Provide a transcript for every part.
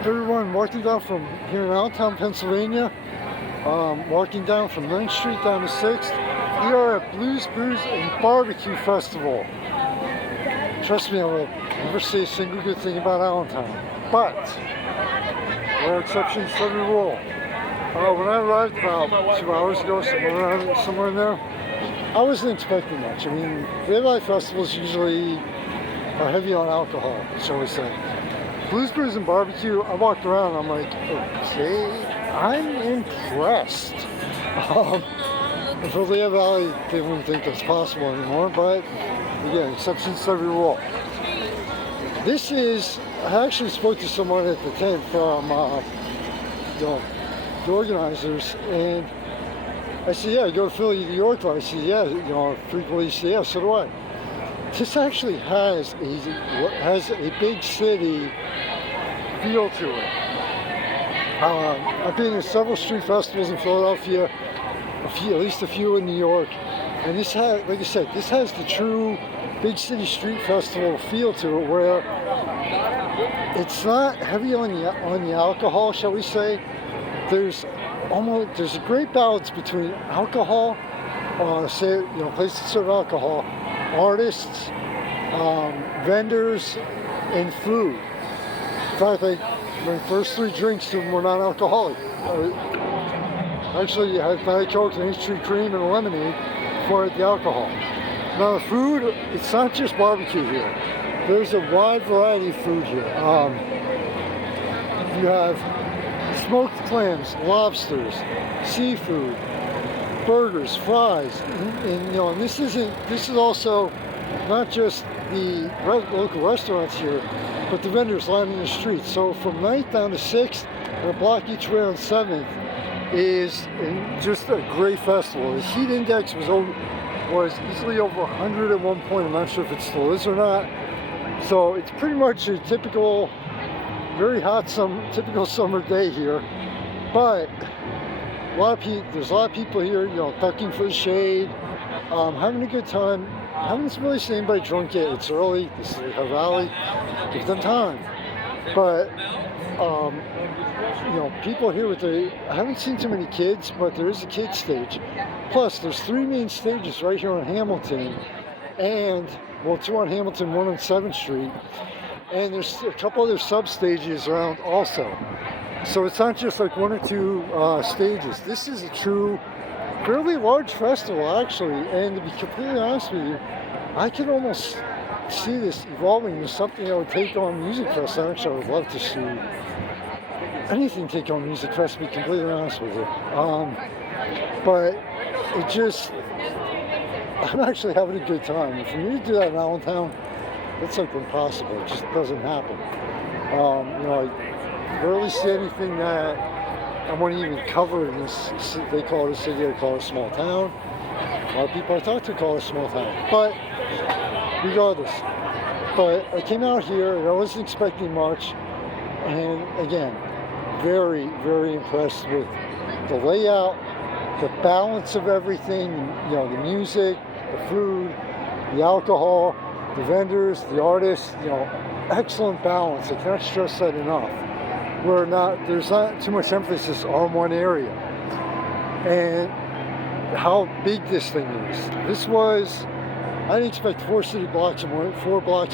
Everyone walking down from here in Allentown, Pennsylvania, walking down from 9th Street down to 6th. We are at Brews and Barbecue Festival. Trust me, I will never say a single good thing about Allentown, but there are exceptions to every rule. When I arrived about 2 hours ago, somewhere in there, I wasn't expecting much. I mean, daylight festivals usually are heavy on alcohol, shall we say. Brews and Barbecue, I walked around, I'm like, okay, I'm impressed. For Lehigh Valley, they wouldn't think that's possible anymore, but again, exceptions to every rule. I actually spoke to someone at the tent from the organizers, and I said, yeah, I go to Philly, New York. I said, yeah, frequently. He said, yeah, so do I. This actually has a big city feel to it. I've been to several street festivals in Philadelphia, at least a few in New York, and this has, like I said, this has the true big city street festival feel to it, where it's not heavy on the alcohol, shall we say. There's a great balance between alcohol, places that serve alcohol, artists, vendors, and food. In fact, my first 3 drinks were non-alcoholic. Actually, I had Diet Coke and H-Tree Cream and a lemonade before I had the alcohol. Now the food, it's not just barbecue here. There's a wide variety of food here. You have smoked clams, lobsters, seafood, burgers, fries, and this is also not just the local restaurants here, but the vendors lining the streets. So from 9th down to 6th, and a block each way on 7th, is just a great festival. The heat index was easily over 100 at one point. I'm not sure if it still is or not. So it's pretty much a typical, very hot typical summer day here. But there's a lot of people here, ducking for the shade, having a good time. I haven't really seen anybody drunk yet. It's early. This is Lehigh Valley. Give them time. But people here I haven't seen too many kids, but there is a kids stage. Plus, there's 3 main stages right here on Hamilton, and 2 on Hamilton, 1 on 7th Street, and there's a couple other sub stages around also. So it's not just like 1 or 2 stages. This is a true, fairly large festival actually, and to be completely honest with you, I can almost see this evolving into something I would take on Music Fest. Actually, I would love to see anything take on Music Fest, to be completely honest with you. But I'm actually having a good time. And for me to do that in Allentown, it's like impossible. It just doesn't happen. I rarely see anything that I want to even cover in this. They call it a city, they call it a small town. A lot of people I talk to call it a small town. But regardless, I came out here and I wasn't expecting much. And again, very, very impressed with the layout, the balance of everything, the music, the food, the alcohol, the vendors, the artists, excellent balance. I cannot stress that enough. There's not too much emphasis on one area. And how big this thing is. I didn't expect 4 blocks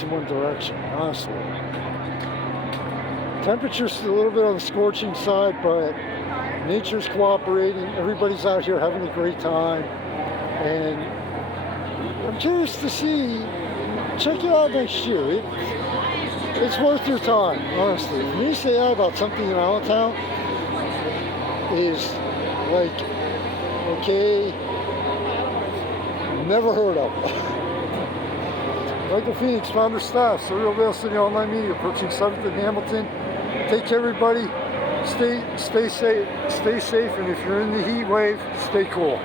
in one direction, honestly. Temperature's a little bit on the scorching side, but nature's cooperating. Everybody's out here having a great time, and I'm curious to see. Check it out next year. It's worth your time, honestly. For me to say that about something in Allentown is like, okay, never heard of. Michael Phoenix, founder staff, Surreal Vale City Online Media, approaching 7th and Hamilton. Take care, everybody. Stay safe, and if you're in the heat wave, stay cool.